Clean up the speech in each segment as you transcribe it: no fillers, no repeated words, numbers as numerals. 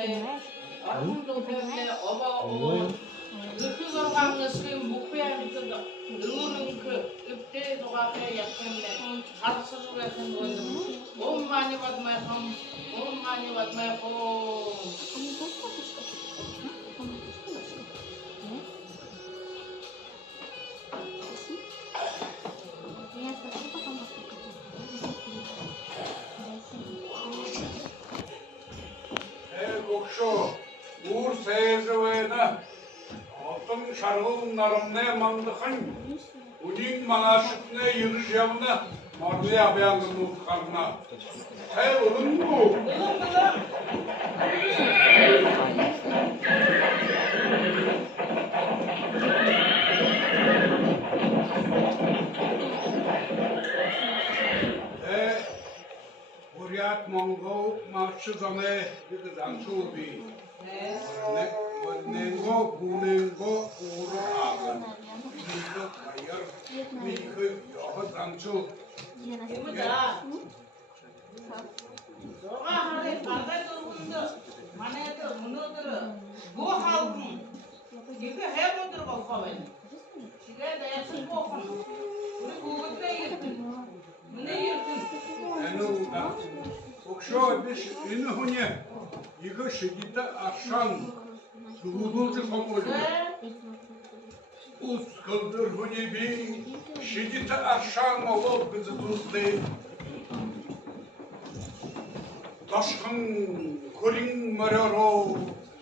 때문에 아무도 때문에 어버 늙고 가는 시간 목표야 있어도 늙는 그 입대 도가게 약했네 가르쳐주고 같은 거는 몸 많이 받으면 몸 많이 받으면 Şu uğur seyircilerine altın şarkı narımne mandıkın unin manaşıkne yürüyüşümüne marlıya beyanını utkarına. Hey oğlum bu. Бурят Монгол марşı zane bir zançul bir. Nengo bunengo uru ağın. Nikı kayır, nikı yoğu zançul. 이거다. 너가 하래 바다도 혼자 만에도 문어들은 뭐 하고 이거 해본들 거 봐봐. 지가 내가 신고 우리 그것도 이겼지. 문에 이겼지. Enuda. Okşo bir ünü hunye. Yıkı şiddet akşam. Dudulcu komolcu. Uz kıldır hunye bir. Şiddet akşam olup bizi tuzlayıp. Taşkın kurin mörero.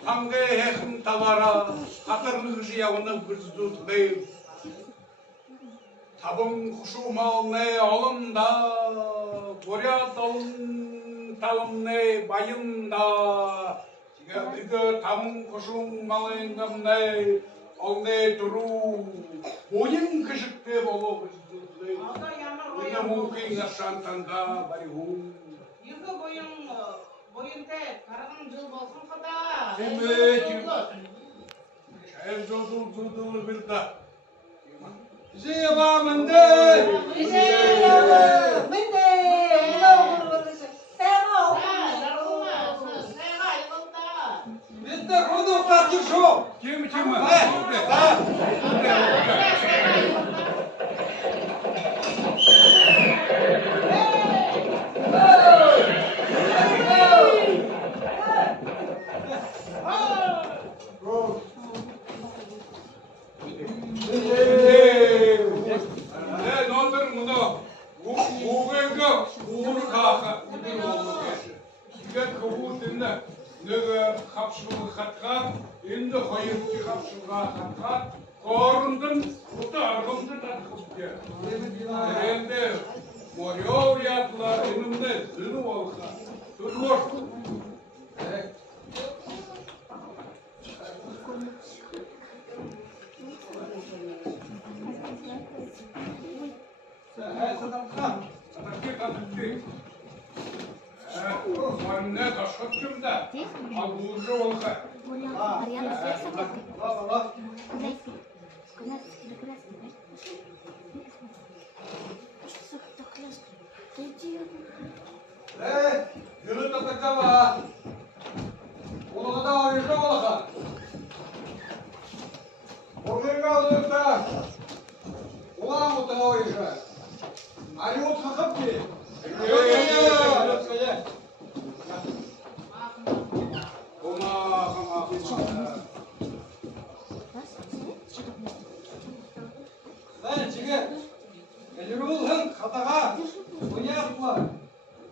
Tange hekim tavara. Hatırlı jiyavını bizi tuzlayıp. Tabım kuşum ne alımda, buraya talım ne bayımda. Çünkü tabım kuşum malıyım ne, al ne duru. Boyun kışıktı bolu kızdı. Yine mümkün yaşantında bari hum. 이거 보인 때 다른 줄 무슨 거다. Evet. Şehir zodur bir de. Zeyba mende. Bitti kudu tatlı şu. Kim? Ne olur bunu? Bugünkü uğur kaka. Size kabul dinle. Ne kapşılı katka, indi hayırlı kapşılı katka. Korundun, bu da arkamda tatkıp diye. Nerede? Moyor yaptılar önümde, zırı olsa. Durur. Ne taşıp kimde? Aburcu olsa. Yürü tatacağım. Onu da ayrıca olsa. Oraya kaldık da. Ulan bu da ayrıca. Ali o takıp ki. Ben 지금 일루는 가다가 뭐냐 뭐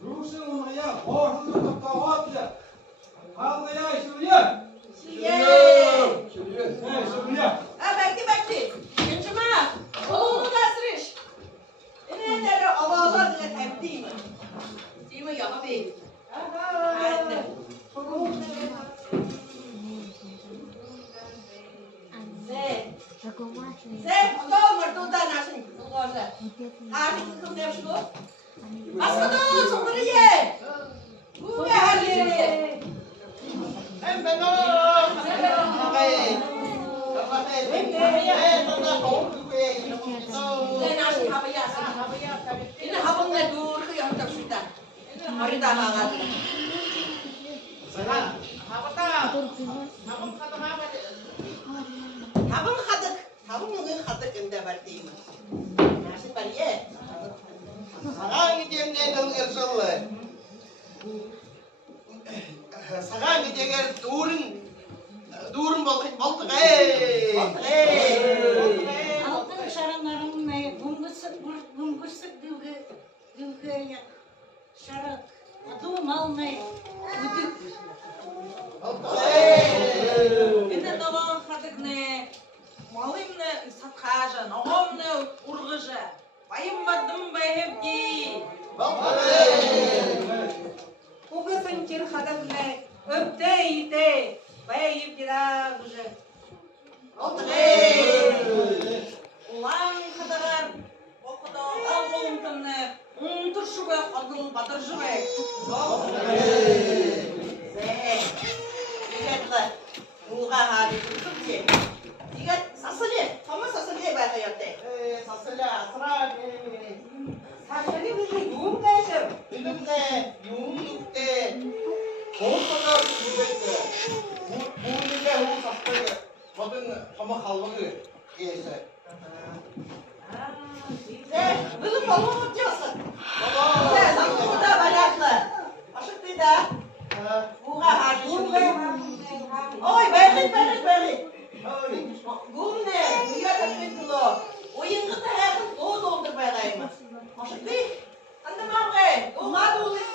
루스는 뭐야 어른도 갔다 왔지 하고야 이소리야 이소리야 Bekle. Geçme. Oğlum kasırış. Ne der Allah'lar ne tepti mi? Değil mi ya abi? Hadi. Sen doğru tutar nasıl? Doğru. Artık kız ne şu? Aslında sonra ye. Bu ne hali? Em ben o. Sen nasıl habayasın? Ini habang na dur ko yung tapsutan. Marita mga 하 Tabın kadık. Tabın bugün kadık inde var değil mi? Nasıl var ye? Sağa gideyim ne dönüyor solla. Sağa gideyim durun balık ey. Altın şaranların ne? Gümgüsük düğü şarak. Adım almayı. Üdük. Ene dolan kadık ne? Malım ne? Satkaja, noğum ne? Urgıja. Bayım badım bayım ki. Bugün sanki kadık ne? Öpte ite. Bayıp gider güzel. Ulan kadıgar. Okudu al olumtum ne? Untur şuga kadın batır şuga. Digatla. Buğa hadi tuttu. Digat sasılı. Ama sasılı ben hayatta. Sasıla sıra Sasılı bir şey doğum kaysın. Bilimde, yoğunlukta, korkmadan sürekli. Bu ülke bu sastayı, kadın kama kalmadı. Iyisi. Bunu balon tutuyorsun. Sen sanki burada bayraklı. Aşık da. Buğa hadi şimdi. Oy beğendik. Gum ne? Dünya tatmin kulu. Oyun kıta yakın doğu doldurmaya daima. Aşık değil. Anne mamre. Oha doldursa.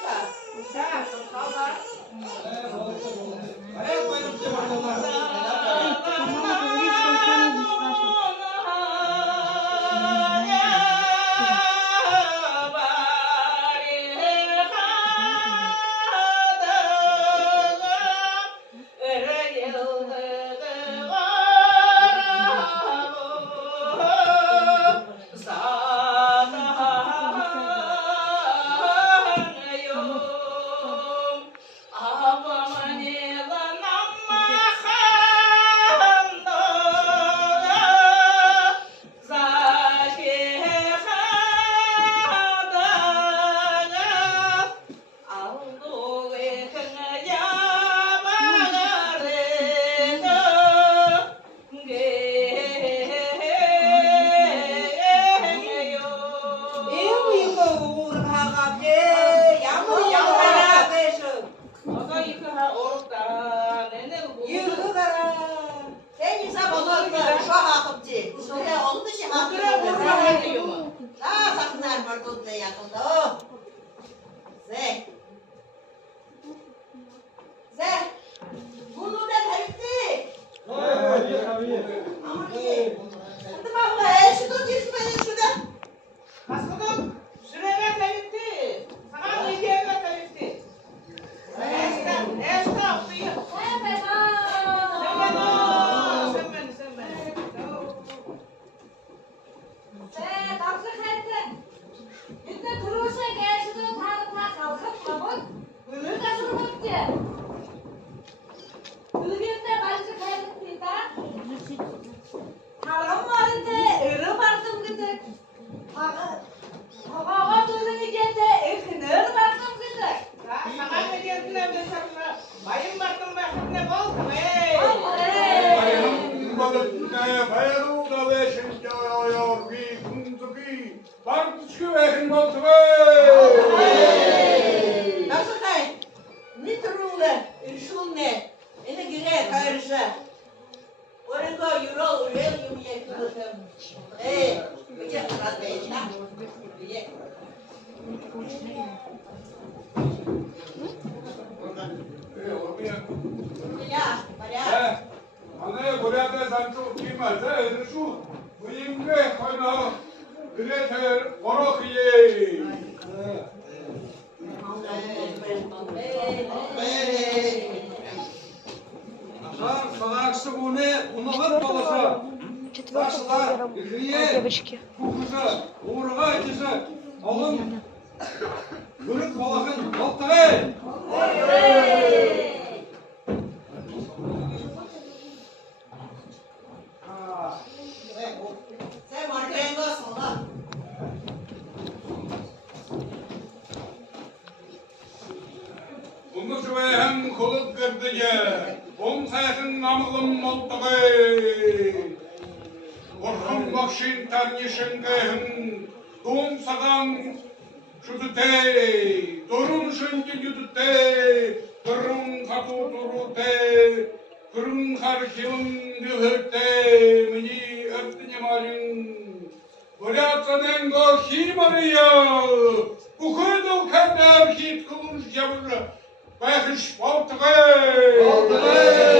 Девочки. Kılıç ve hem kılık gırdıya, on sayısın namılım oltağı. Orhun bakşin tarnişin gayhın, doğum sağan şudute, dorun şuncu yudute, kırın katu durute, kırın karşılın dühürte, mini örtüne malın. Vıryatsın go himarıya, bu kıydıl kadar hit kılınç yavru, bayhış baltığı. Baltığı!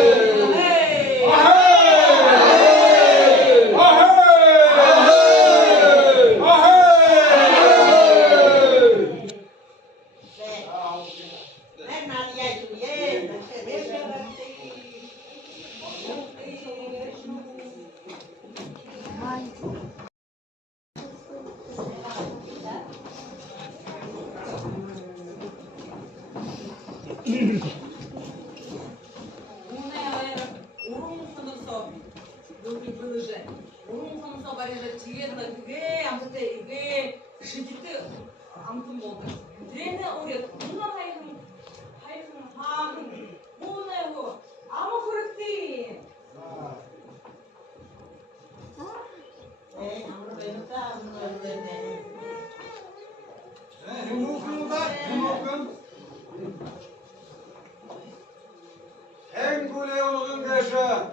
En kuleolun yaşa,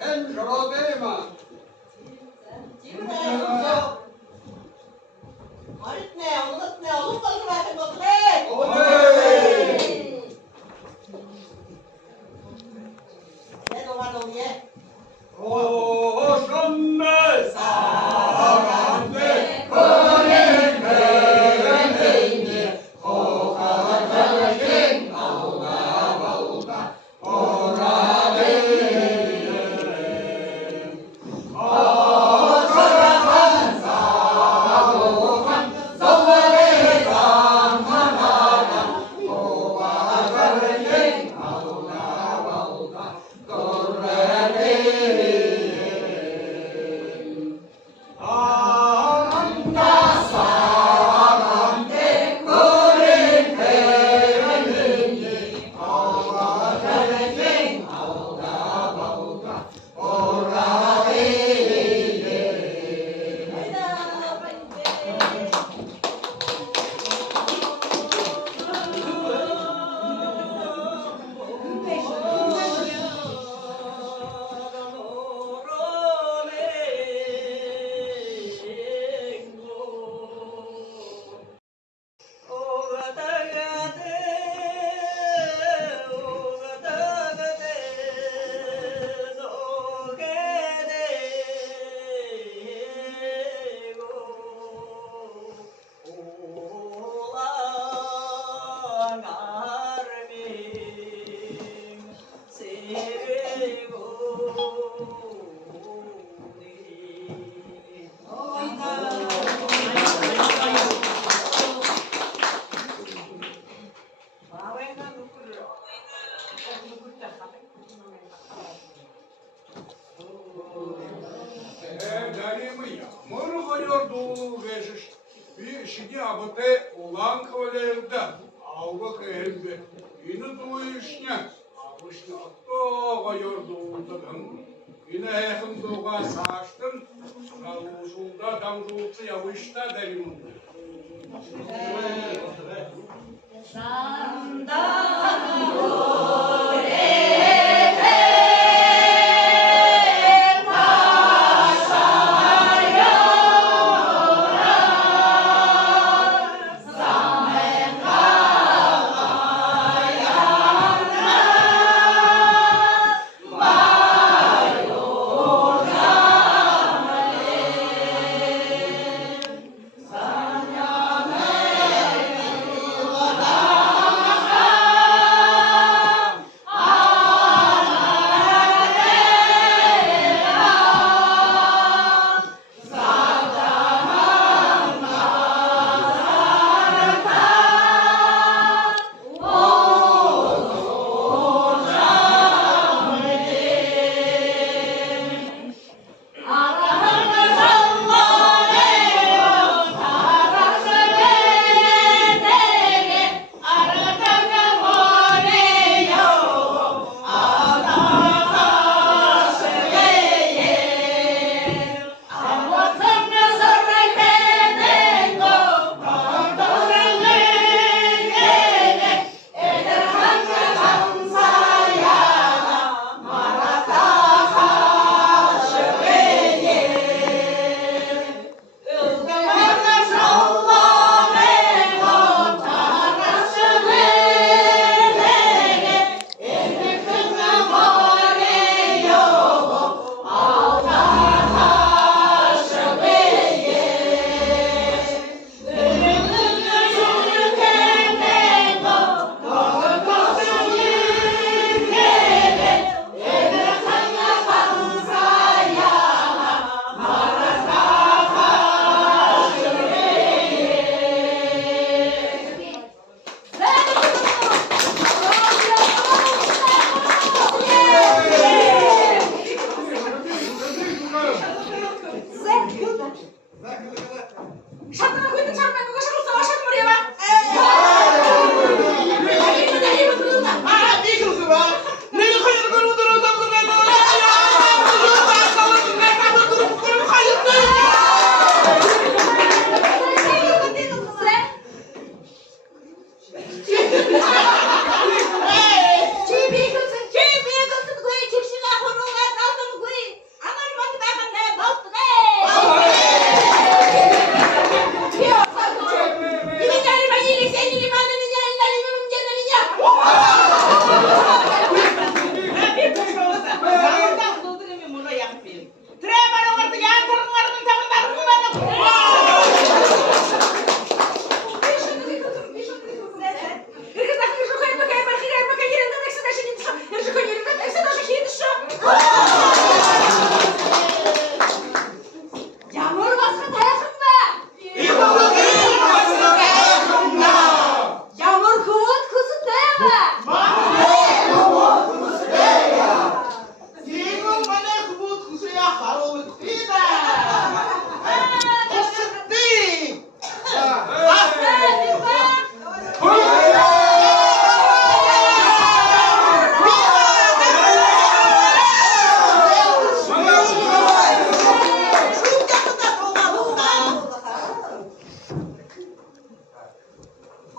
en şarodeyma. O şanne sağlamde konen veremeyni o kadar alda balda orada o sarafan sağlıkan salları zamanana o bakarken alda balda orada Şimdi abite olan kavalarda algı kehildi. Yine duyuşnya. Avuşna toğa yorduğundan. Yine yakın doğğa saçtın. Kavuşulda damzultu yavuşta derimun. Sana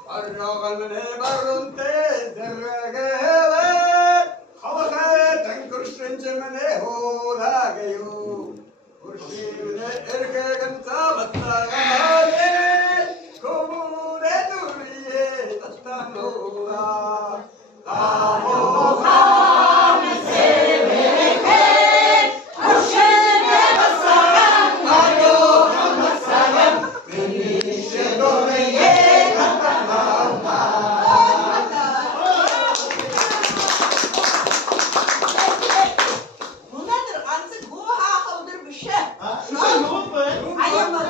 Arrağalını barın tezerregeler. Halkayeten kırşıncımını hulageyu. Kurşivne erkeğin tabatta gamale. Komune duriye tattan ola. Bu nedir? Ansız bu akıldır bir şey. Sen yok mu? Ayılmadı.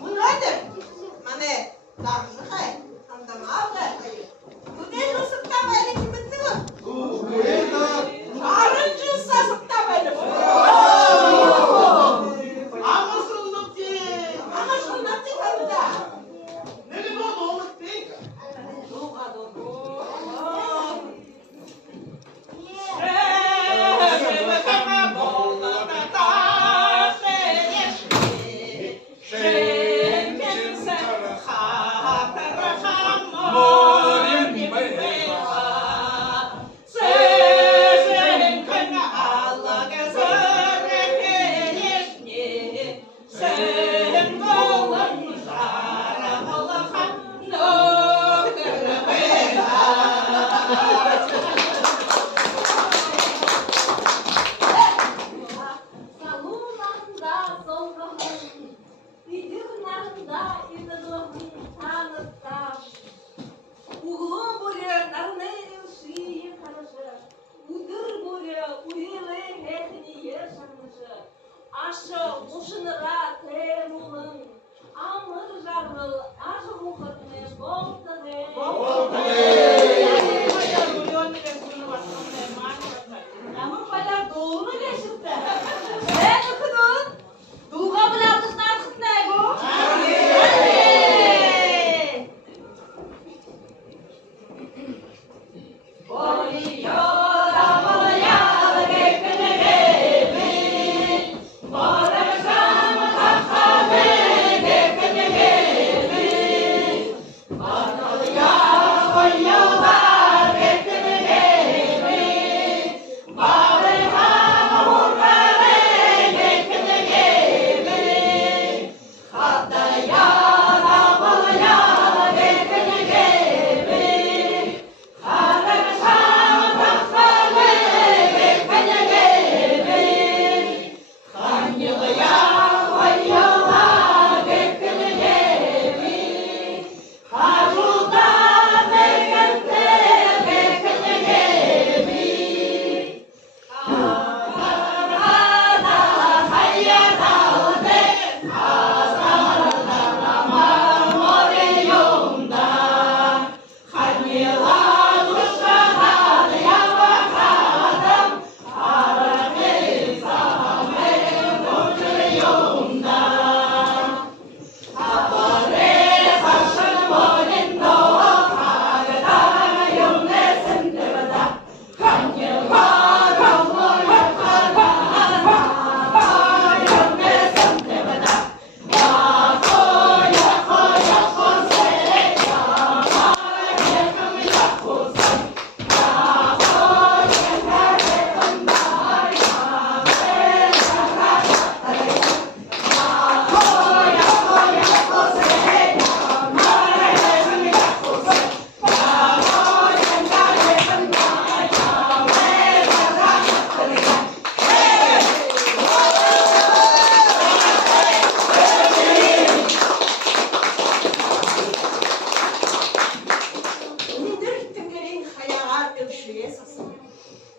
Bu nedir? Hani darısı hay. Andan aldı. Bu ne ısıkta böyle kimindi bu? Arıncı sasıkta böyle bu. Anasını ki. Ama şundan çıkardı da. Ne gibi oldu oğlum? Salonlarda solgahın, Видирнанда идалоғын таныстап, Углы бұре нарнайын шие қарышы, Удыр бұре уйлы әтіне шаңышы, Ашы ұшыныра тәр ұлын, Амыр жарғыл ашы мұқытны болтығы. Amır baylar doğunu geçirdi. Ben okudum. Dulga bilardın artık ne bu?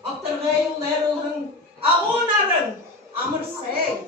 Abdurrahim Lerul'un ağunarın amır sey.